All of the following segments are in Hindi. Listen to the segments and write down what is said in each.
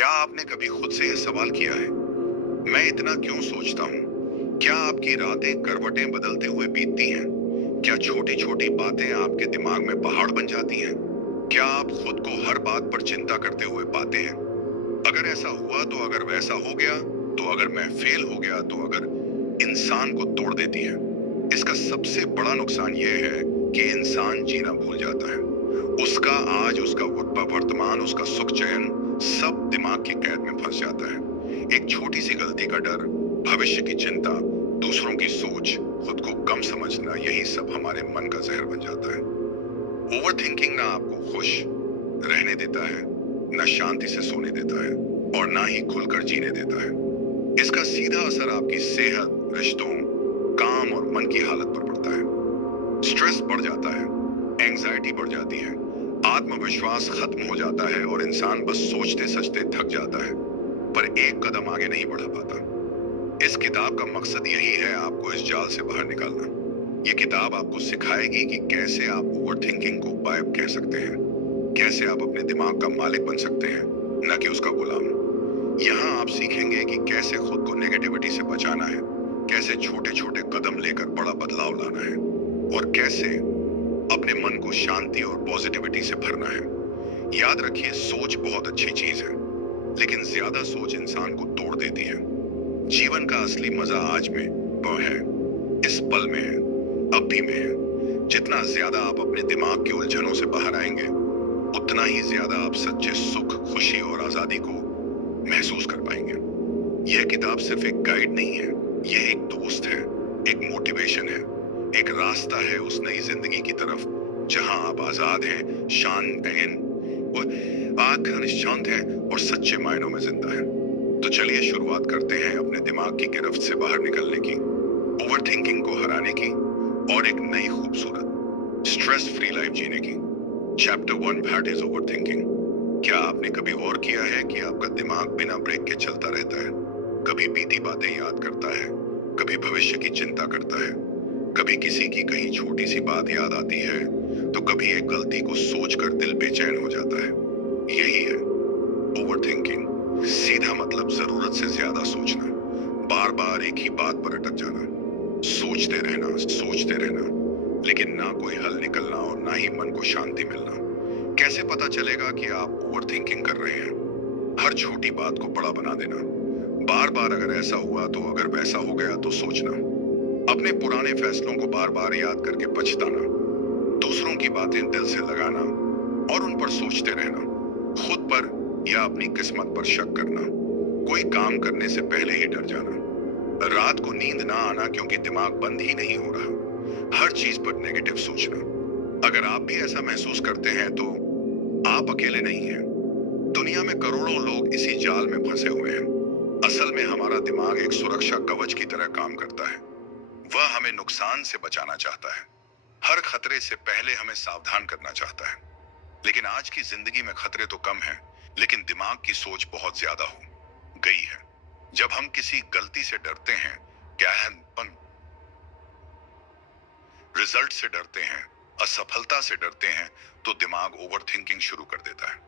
क्या आपने कभी खुद से यह सवाल किया है, मैं इतना क्यों सोचता हूँ? क्या आपकी रातें करवटें बदलते हुए बीतती हैं? क्या छोटी-छोटी बातें आपके दिमाग में पहाड़ बन जाती हैं? क्या आप खुद को हर बात पर चिंता करते हुए पाते हैं? अगर ऐसा हुआ तो अगर वैसा हो गया, तो अगर मैं फेल हो गया तो अगर इंसान को तोड़ देती है। इसका सबसे बड़ा नुकसान यह है कि इंसान जीना भूल जाता है। उसका आज, उसका वर्तमान, उसका सुख चयन सब दिमाग की कैद में फंस जाता है। एक छोटी सी गलती का डर, भविष्य की चिंता, दूसरों की सोच, खुद को कम समझना, यही सब हमारे मन का जहर बन जाता है। ओवर थिंकिंग ना आपको खुश रहने देता है, ना शांति से सोने देता है और ना ही खुलकर जीने देता है। इसका सीधा असर आपकी सेहत, रिश्तों, काम और मन की हालत पर पड़ता है। स्ट्रेस बढ़ जाता है, एंजाइटी बढ़ जाती है, आत्मविश्वास खत्म हो जाता है और इंसान बस सोचते सचते थक जाता है, पर एक कदम आगे नहीं बढ़ा पाता। इस किताब का मकसद यही है, आपको इस जाल से बाहर निकालना। ये किताब आपको सिखाएगी कि कैसे आप ओवर थिंकिंग को बाय कह सकते हैं, कैसे आप अपने दिमाग का मालिक बन सकते हैं, न कि उसका गुलाम। यहाँ आप सीखेंगे कि कैसे खुद को नेगेटिविटी से बचाना है, कैसे छोटे छोटे कदम लेकर बड़ा बदलाव लाना है और कैसे अपने मन को शांति और पॉजिटिविटी से भरना है। याद रखिए, सोच बहुत अच्छी चीज है, लेकिन ज्यादा सोच इंसान को तोड़ देती है। जीवन का असली मजा आज में वो है, इस पल में है, अभी में है। जितना ज्यादा आप अपने दिमाग की उलझनों से बाहर आएंगे, उतना ही ज्यादा आप सच्चे सुख, खुशी और आजादी को महसूस कर पाएंगे। यह किताब सिर्फ एक गाइड नहीं है, यह एक दोस्त है, एक मोटिवेशन है, एक रास्ता है उस नई जिंदगी की तरफ जहां आप आजाद हैं, शांत हैं और सच्चे मायनों में जिंदा हैं। तो चलिए शुरुआत करते हैं अपने दिमाग की गिरफ्त से बाहर निकलने की, ओवर थिंकिंग को हराने की और एक नई खूबसूरत स्ट्रेस फ्री लाइफ जीने की। Chapter 1, that is over thinking. क्या आपने कभी गौर किया है कि आपका दिमाग बिना ब्रेक के चलता रहता है? कभी बीती बातें याद करता है, कभी भविष्य की चिंता करता है, कभी किसी की कहीं छोटी सी बात याद आती है, तो कभी एक गलती को सोचकर दिल बेचैन हो जाता है। यही है ओवर थिंकिंग। सीधा मतलब जरूरत से ज्यादा सोचना, बार बार एक ही बात पर अटक जाना, सोचते रहना, लेकिन ना कोई हल निकलना और ना ही मन को शांति मिलना। कैसे पता चलेगा कि आप ओवर थिंकिंग कर रहे हैं? हर छोटी बात को बड़ा बना देना, बार बार अगर ऐसा हुआ तो, अगर वैसा हो गया तो सोचना, अपने पुराने फैसलों को बार बार याद करके पछताना, दूसरों की बातें दिल से लगाना और उन पर सोचते रहना, खुद पर या अपनी किस्मत पर शक करना, कोई काम करने से पहले ही डर जाना, रात को नींद ना आना क्योंकि दिमाग बंद ही नहीं हो रहा, हर चीज पर नेगेटिव सोचना। अगर आप भी ऐसा महसूस करते हैं तो आप अकेले नहीं हैं। दुनिया में करोड़ों लोग इसी जाल में फंसे हुए हैं। असल में हमारा दिमाग एक सुरक्षा कवच की तरह काम करता है। वह हमें नुकसान से बचाना चाहता है, हर खतरे से पहले हमें सावधान करना चाहता है। लेकिन आज की जिंदगी में खतरे तो कम हैं, लेकिन दिमाग की सोच बहुत ज्यादा हो गई है। जब हम किसी गलती से डरते हैं, गहनपन रिजल्ट से डरते हैं, असफलता से डरते हैं, तो दिमाग ओवर थिंकिंग शुरू कर देता है।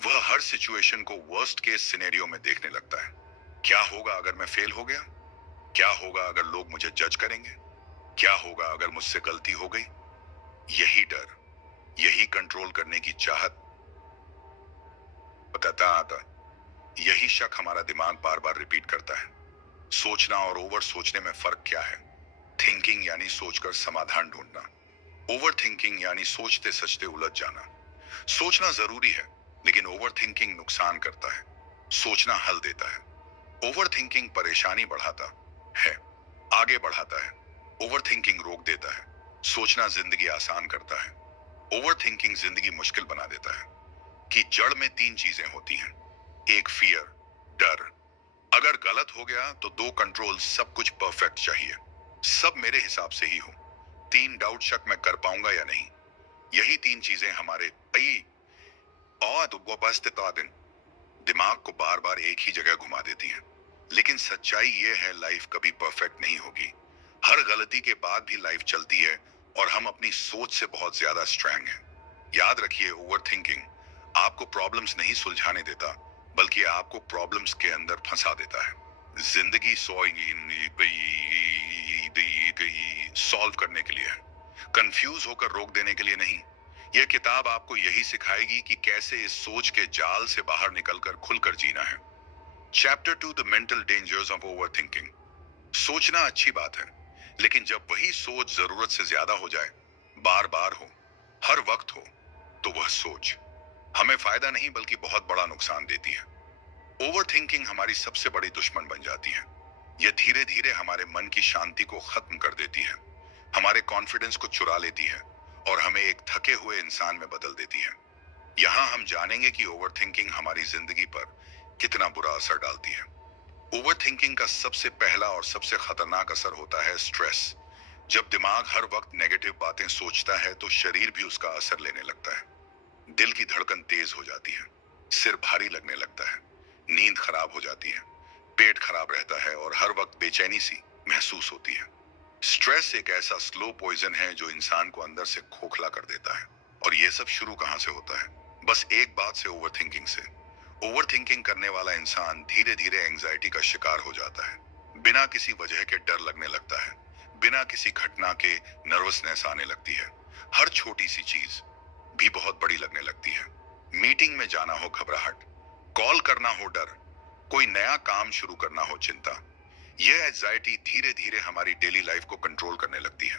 वह हर सिचुएशन को वर्स्ट केस सिनेरियो में देखने लगता है। क्या होगा अगर मैं फेल हो गया? क्या होगा अगर लोग मुझे जज करेंगे? क्या होगा अगर मुझसे गलती हो गई? यही डर, यही कंट्रोल करने की चाहत बताता आता, यही शक हमारा दिमाग बार बार रिपीट करता है। सोचना और ओवर सोचने में फर्क क्या है? थिंकिंग यानी सोचकर समाधान ढूंढना, ओवर थिंकिंग यानी सोचते सचते उलझ जाना। सोचना जरूरी है, लेकिन ओवर थिंकिंग नुकसान करता है, सोचना हल देता है। ओवर थिंकिंग परेशानी बढ़ाता है, आगे बढ़ाता है। ओवर थिंकिंग रोक देता है, सोचना जिंदगी आसान करता है। ओवर थिंकिंग जिंदगी मुश्किल बना देता है। कि जड़ में 3 चीजें होती हैं। एक फियर, डर, अगर गलत हो गया तो 2 कंट्रोल, सब कुछ परफेक्ट चाहिए, सब मेरे हिसाब से ही हो। 3 डाउट, शक मैं कर पाऊंगा या नहीं। यही 3 चीजें हमारे दिन दिमाग को बार बार एक ही जगह घुमा देती हैं। लेकिन सच्चाई ये है, लाइफ कभी परफेक्ट नहीं होगी। हर गलती के बाद भी लाइफ चलती है और हम अपनी सोच से बहुत ज्यादा स्ट्रांग हैं। याद रखिए, ओवर थिंकिंग आपको प्रॉब्लम्स नहीं सुलझाने देता, बल्कि बल्कि आपको प्रॉब्लम्स के अंदर फंसा देता है। जिंदगी सॉल्व करने के लिए है, कंफ्यूज होकर रोक देने के लिए नहीं। यह किताब आपको यही सिखाएगी कि कैसे इस सोच के जाल से बाहर निकलकर खुलकर जीना है। Chapter 2, the mental dangers of over thinking. सोचना अच्छी बात है, लेकिन जब वही सोच जरूरत से ज्यादा हो जाए, बार बार हो, हर वक्त हो, तो वह सोच हमें फायदा नहीं बल्कि बहुत बड़ा नुकसान देती है। ओवर थिंकिंग हमारी सबसे बड़ी दुश्मन बन जाती है। यह धीरे धीरे हमारे मन की शांति को खत्म कर देती है, हमारे कॉन्फिडेंस को चुरा लेती है और हमें एक थके हुए इंसान में बदल देती है। यहाँ हम जानेंगे कि ओवर थिंकिंग हमारी जिंदगी पर कितना बुरा असर डालती है। ओवर थिंकिंग का सबसे पहला और सबसे खतरनाक असर होता है स्ट्रेस। जब दिमाग हर वक्त नेगेटिव बातें सोचता है तो शरीर भी उसका असर लेने लगता है। दिल की धड़कन तेज हो जाती है, सिर भारी लगने लगता है, नींद खराब हो जाती है, पेट खराब रहता है और हर वक्त बेचैनी सी महसूस होती है। स्ट्रेस एक ऐसा स्लो पॉइजन है जो इंसान को अंदर से खोखला कर देता है। और ये सब शुरू कहां से होता है? बस एक बात से, ओवर थिंकिंग से। ओवर थिंकिंग करने वाला इंसान धीरे धीरे एंजाइटी का शिकार हो जाता है। बिना किसी वजह के डर लगने लगता है, बिना किसी घटना के नर्वसनेस आने लगती है, हर छोटी सी चीज भी बहुत बड़ी लगने लगती है। मीटिंग में जाना हो घबराहट, कॉल करना हो डर, कोई नया काम शुरू करना हो चिंता। यह एंजाइटी धीरे धीरे हमारी डेली लाइफ को कंट्रोल करने लगती है।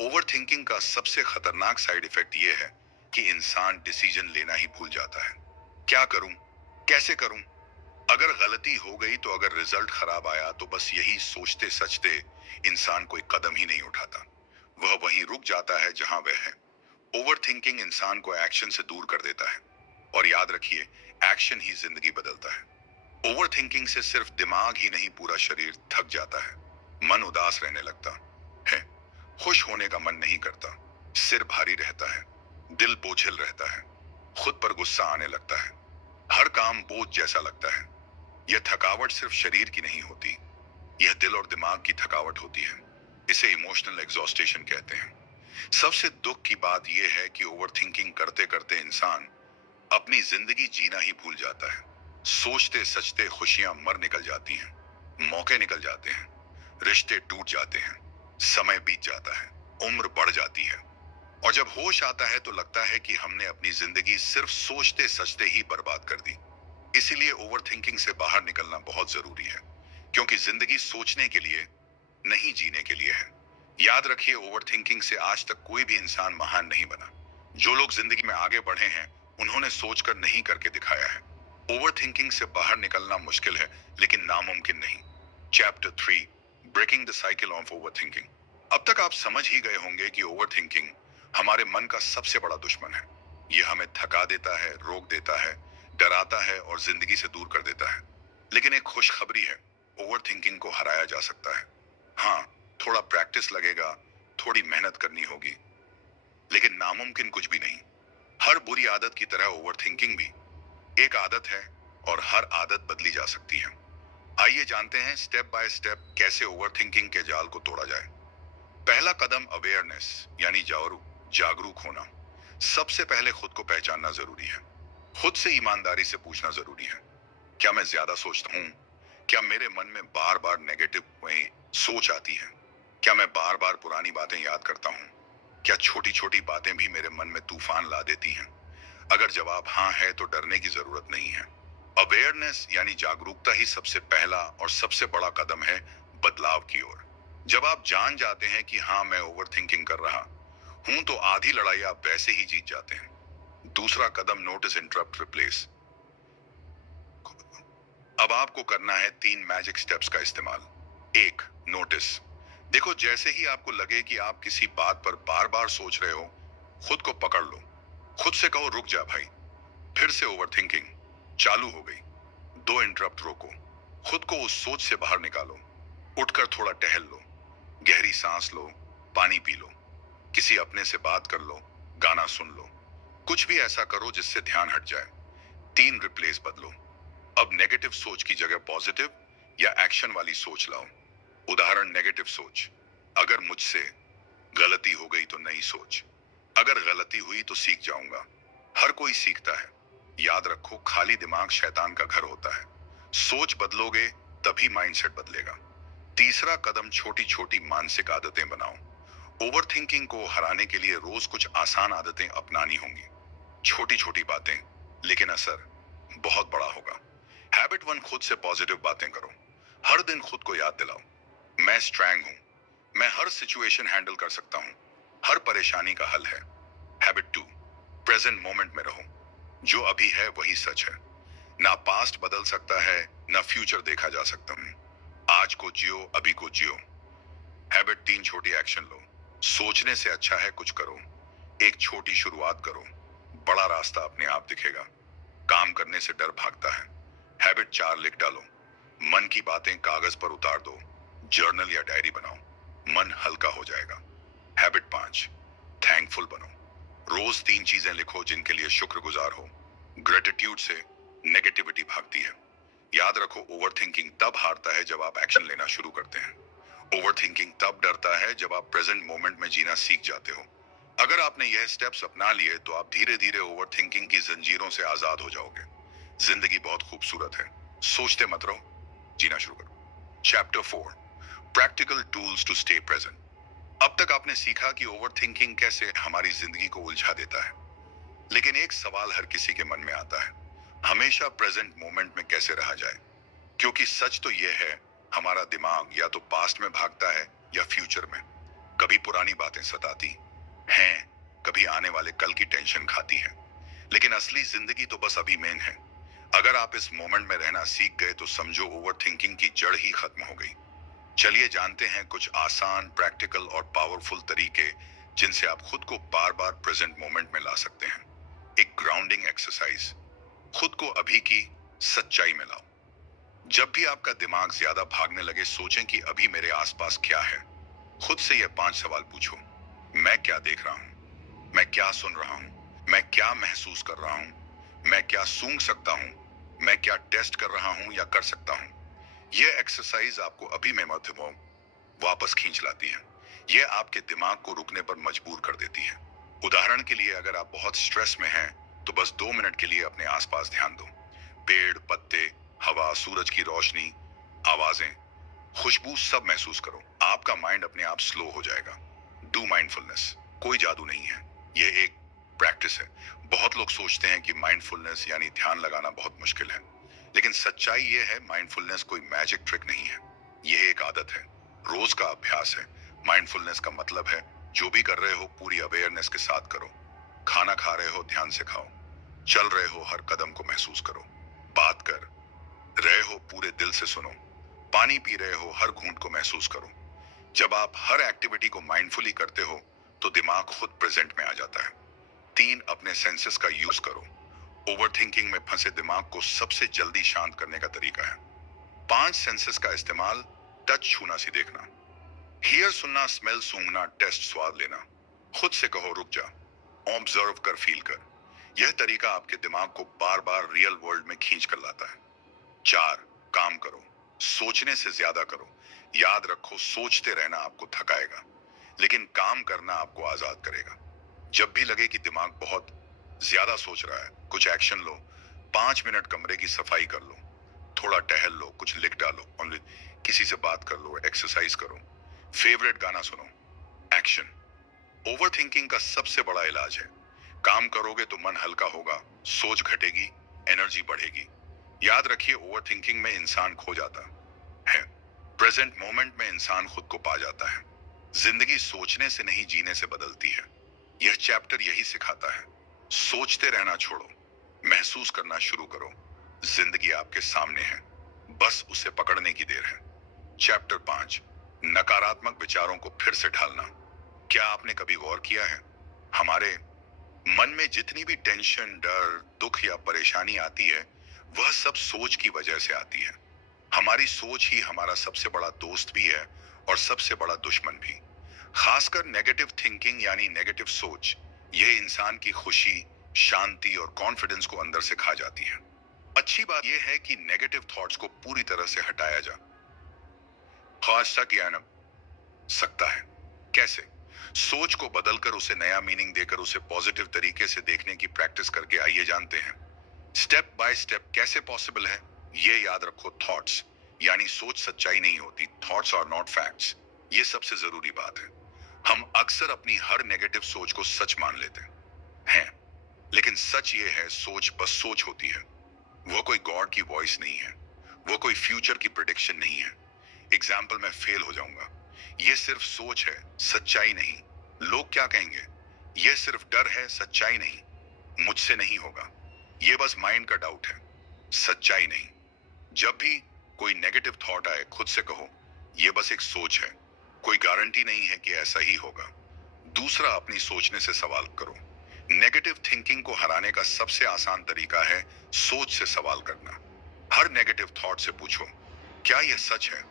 ओवर थिंकिंग का सबसे खतरनाक साइड इफेक्ट यह है कि इंसान डिसीजन लेना ही भूल जाता है। क्या करूं, कैसे करूं, अगर गलती हो गई तो, अगर रिजल्ट खराब आया तो, बस यही सोचते सचते इंसान कोई कदम ही नहीं उठाता। वह वहीं रुक जाता है जहां वह है। ओवर थिंकिंग इंसान को एक्शन से दूर कर देता है। और याद रखिए, एक्शन ही जिंदगी बदलता है। ओवर थिंकिंग से सिर्फ दिमाग ही नहीं, पूरा शरीर थक जाता है। मन उदास रहने लगता है, खुश होने का मन नहीं करता, सिर भारी रहता है, दिल बोझिल रहता है, खुद पर गुस्सा आने लगता है, हर काम बोझ जैसा लगता है। यह थकावट सिर्फ शरीर की नहीं होती, यह दिल और दिमाग की थकावट होती है। इसे इमोशनल एग्जॉस्टेशन कहते हैं। सबसे दुख की बात यह है कि ओवर थिंकिंग करते करते इंसान अपनी जिंदगी जीना ही भूल जाता है। सोचते सचते खुशियां मर निकल जाती हैं, मौके निकल जाते हैं, रिश्ते टूट जाते हैं, समय बीत जाता है, उम्र बढ़ जाती है। और जब होश आता है तो लगता है कि हमने अपनी जिंदगी सिर्फ सोचते सचते ही बर्बाद कर दी। इसीलिए ओवर थिंकिंग से बाहर निकलना बहुत जरूरी है, क्योंकि जिंदगी सोचने के लिए नहीं, जीने के लिए है। याद रखिए, ओवर थिंकिंग से आज तक कोई भी इंसान महान नहीं बना। जो लोग जिंदगी में आगे बढ़े हैं, उन्होंने सोचकर नहीं करके दिखाया है। ओवर थिंकिंग से बाहर निकलना मुश्किल है, लेकिन नामुमकिन नहीं। Chapter 3, breaking the cycle of overthinking. अब तक आप समझ ही गए होंगे कि ओवर थिंकिंग हमारे मन का सबसे बड़ा दुश्मन है। यह हमें थका देता है, रोक देता है, डराता है और जिंदगी से दूर कर देता है। लेकिन एक खुशखबरी है, ओवर थिंकिंग को हराया जा सकता है। हाँ, थोड़ा प्रैक्टिस लगेगा, थोड़ी मेहनत करनी होगी, लेकिन नामुमकिन कुछ भी नहीं। हर बुरी आदत की तरह ओवर थिंकिंग भी एक आदत है और हर आदत बदली जा सकती है। आइए जानते हैं स्टेप बाय स्टेप कैसे ओवर थिंकिंग के जाल को तोड़ा जाए। पहला कदम अवेयरनेस यानी जागरूक होना। सबसे पहले खुद को पहचानना जरूरी है। खुद से ईमानदारी से पूछना जरूरी है, क्या मैं ज्यादा सोचता हूँ? क्या मेरे मन में बार बार नेगेटिव सोच आती है? क्या मैं बार बार पुरानी बातें याद करता हूँ? क्या छोटी छोटी बातें भी मेरे मन में तूफान ला देती हैं? अगर जवाब हाँ है तो डरने की जरूरत नहीं है। अवेयरनेस यानी जागरूकता ही सबसे पहला और सबसे बड़ा कदम है बदलाव की ओर। जब आप जान जाते हैं कि हाँ, मैं ओवर थिंकिंग कर रहा हूं, तो आधी लड़ाई आप वैसे ही जीत जाते हैं। दूसरा कदम, नोटिस, इंटरप्ट, रिप्लेस। अब आपको करना है 3 मैजिक स्टेप्स का इस्तेमाल। 1, नोटिस। देखो, जैसे ही आपको लगे कि आप किसी बात पर बार बार सोच रहे हो, खुद को पकड़ लो। खुद से कहो, रुक जा भाई, फिर से ओवर थिंकिंग चालू हो गई। 2, इंटरप्ट, रोको। खुद को उस सोच से बाहर निकालो। उठकर थोड़ा टहल लो, गहरी सांस लो, पानी पी लो, किसी अपने से बात कर लो, गाना सुन लो, कुछ भी ऐसा करो जिससे ध्यान हट जाए। 3, रिप्लेस बदलो। अब नेगेटिव सोच की जगह पॉजिटिव या एक्शन वाली सोच लाओ। उदाहरण, नेगेटिव सोच, अगर मुझसे गलती हो गई तो नई सोच, अगर गलती हुई तो सीख जाऊंगा। हर कोई सीखता है, याद रखो, खाली दिमाग शैतान का घर होता है। सोच बदलोगे तभी माइंडसेट बदलेगा। तीसरा कदम, छोटी छोटी मानसिक आदतें बनाओ। ओवर थिंकिंग को हराने के लिए रोज कुछ आसान आदतें अपनानी होंगी। छोटी छोटी बातें, लेकिन असर बहुत बड़ा होगा। हैबिट 1, खुद से पॉजिटिव बातें करो। हर दिन खुद को याद दिलाओ, मैं स्ट्रांग हूं, मैं हर सिचुएशन हैंडल कर सकता हूं, हर परेशानी का हल है। हैबिट 2, प्रेजेंट मोमेंट में रहो। जो अभी है वही सच है। ना पास्ट बदल सकता है, ना फ्यूचर देखा जा सकता है। आज को जियो, अभी को जियो। हैबिट 3, छोटी एक्शन लो। सोचने से अच्छा है कुछ करो। एक छोटी शुरुआत करो, बड़ा रास्ता अपने आप दिखेगा। काम करने से डर भागता है। हैबिट 4, लिख डालो। मन की बातें कागज पर उतार दो। जर्नल या डायरी बनाओ, मन हल्का हो जाएगा। हैबिट 5, थैंकफुल बनो। रोज 3 चीजें लिखो जिनके लिए शुक्रगुजार हो। ग्रेटिट्यूड से नेगेटिविटी भागती है। याद रखो, ओवरथिंकिंग तब हारता है जब आप एक्शन लेना शुरू करते हैं। ओवरथिंकिंग तब डरता है जब आप प्रेजेंट मोमेंट में जीना सीख जाते हो। अगर आपने यह स्टेप्स अपना लिए तो आप धीरे धीरे ओवरथिंकिंग की जंजीरों से आजाद हो जाओगे। जिंदगी बहुत खूबसूरत है, सोचते मत रहो, जीना शुरू करो। Chapter 4, practical tools to stay present. अब तक आपने सीखा कि ओवरथिंकिंग कैसे हमारी जिंदगी को उलझा देता है, लेकिन एक सवाल हर किसी के मन में आता है, हमेशा प्रेजेंट मोमेंट में कैसे रहा जाए? क्योंकि सच तो यह है, हमारा दिमाग या तो पास्ट में भागता है या फ्यूचर में। कभी पुरानी बातें सताती हैं, कभी आने वाले कल की टेंशन खाती है, लेकिन असली जिंदगी तो बस अभी में है। अगर आप इस मोमेंट में रहना सीख गए तो समझो ओवरथिंकिंग की जड़ ही खत्म हो गई। चलिए जानते हैं कुछ आसान, प्रैक्टिकल और पावरफुल तरीके जिनसे आप खुद को बार बार प्रेजेंट मोमेंट में ला सकते हैं। एक ग्राउंडिंग एक्सरसाइज, खुद को अभी की सच्चाई में लाओ। जब भी आपका दिमाग ज्यादा भागने लगे, सोचें कि अभी मेरे आसपास क्या है। खुद से ये 5 सवाल पूछो। मैं क्या देख रहा हूं? मैं क्या सुन रहा हूं? मैं क्या महसूस कर रहा हूं? मैं क्या सूंघ सकता हूं? मैं क्या टेस्ट कर रहा हूं या कर सकता हूं? यह एक्सरसाइज आपको अभी में मध्यमों वापस खींच लाती है। यह आपके दिमाग को रुकने पर मजबूर कर देती है। उदाहरण के लिए, अगर आप बहुत स्ट्रेस में हैं, तो बस 2 मिनट के लिए अपने आसपास ध्यान दो। पेड़, पत्ते, हवा, सूरज की रोशनी, आवाजें, खुशबू, सब महसूस करो। आपका माइंड अपने आप स्लो हो जाएगा। डू माइंडफुलनेस, कोई जादू नहीं है, यह एक प्रैक्टिस है। बहुत लोग सोचते हैं कि माइंडफुलनेस यानी ध्यान लगाना बहुत मुश्किल है, लेकिन सच्चाई यह है, माइंडफुलनेस कोई मैजिक ट्रिक नहीं है। यह एक आदत है, रोज का अभ्यास है। माइंडफुलनेस का मतलब है, जो भी कर रहे हो पूरी अवेयरनेस के साथ करो। खाना खा रहे हो, ध्यान से खाओ। चल रहे हो, हर कदम को महसूस करो। बात कर रहे हो, पूरे दिल से सुनो। पानी पी रहे हो, हर घूंट को महसूस करो। जब आप हर एक्टिविटी को माइंडफुली करते हो तो दिमाग खुद प्रेजेंट में आ जाता है। 3, अपने सेंसेस का यूज करो। ओवरथिंकिंग में फंसे दिमाग को सबसे जल्दी शांत करने का तरीका है 5 सेंसेस का इस्तेमाल। टच, छूना, सी देखना, हियर सुनना, स्मेल सूंघना, टेस्ट स्वाद लेना। खुद से कहो रुक जा, ऑब्जर्व कर, फील कर। यह तरीका आपके दिमाग को बार बार रियल वर्ल्ड में खींच कर लाता है। 4, काम करो, सोचने से ज्यादा करो। याद रखो, सोचते रहना आपको थकाएगा, लेकिन काम करना आपको आजाद करेगा। जब भी लगे कि दिमाग बहुत ज्यादा सोच रहा है, कुछ एक्शन लो। 5 मिनट कमरे की सफाई कर लो, थोड़ा टहल लो, कुछ लिख डालो, और किसी से बात कर लो, एक्सरसाइज करो, फेवरेट गाना सुनो। एक्शन ओवरथिंकिंग का सबसे बड़ा इलाज है। काम करोगे तो मन हल्का होगा, सोच घटेगी, एनर्जी बढ़ेगी। याद रखिए, ओवरथिंकिंग में इंसान खो जाता है, प्रेजेंट मोमेंट में इंसान खुद को पा जाता है। जिंदगी सोचने से नहीं, जीने से बदलती है। यह चैप्टर यही सिखाता है, सोचते रहना छोड़ो, महसूस करना शुरू करो। जिंदगी आपके सामने है, बस उसे पकड़ने की देर है। चैप्टर 5, नकारात्मक विचारों को फिर से ढालना। क्या आपने कभी गौर किया है, हमारे मन में जितनी भी टेंशन, डर, दुख या परेशानी आती है, वह सब सोच की वजह से आती है। हमारी सोच ही हमारा सबसे बड़ा दोस्त भी है और सबसे बड़ा दुश्मन भी। खासकर नेगेटिव थिंकिंग यानी नेगेटिव सोच, यह इंसान की खुशी, शांति और कॉन्फिडेंस को अंदर से खा जाती है। अच्छी बात यह है कि नेगेटिव थॉट्स को पूरी तरह से हटाया जा किया जा सकता है। कैसे? सोच को बदलकर, उसे नया मीनिंग देकर, उसे पॉजिटिव तरीके से देखने की प्रैक्टिस करके आइए जानते हैं। स्टेप बाय स्टेप कैसे पॉसिबल है? ये याद रखो, थॉट्स यानी सोच सच्चाई नहीं होती। Thoughts are not facts. ये सबसे जरूरी बात है। हम अक्सर अपनी हर नेगेटिव सोच को सच मान लेते हैं, लेकिन सच ये है, सोच बस सोच होती है। वो कोई गॉड की वॉइस नहीं है। वो कोई फ्यूचर की प्रिडिक्शन नहीं है। एग्जाम्पल, मैं फेल हो जाऊंगा, ये सिर्फ सोच है, सच्चाई नहीं। लोग क्या कहेंगे, ये सिर्फ डर है, सच्चाई नहीं। मुझसे नहीं होगा, ये बस माइंड का डाउट है, सच्चाई नहीं। जब भी कोई नेगेटिव थॉट आए, खुद से कहो, ये बस एक सोच है, कोई गारंटी नहीं है कि ऐसा ही होगा। दूसरा, अपनी सोचने से सवाल करो। नेगेटिव थिंकिंग को हराने का सबसे आसान तरीका है सोच से सवाल करना। हर नेगेटिव थॉट से पूछो, क्या यह सच है?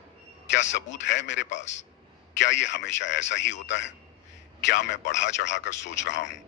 क्या सबूत है मेरे पास? क्या यह हमेशा ऐसा ही होता है? क्या मैं बढ़ा चढ़ाकर सोच रहा हूं?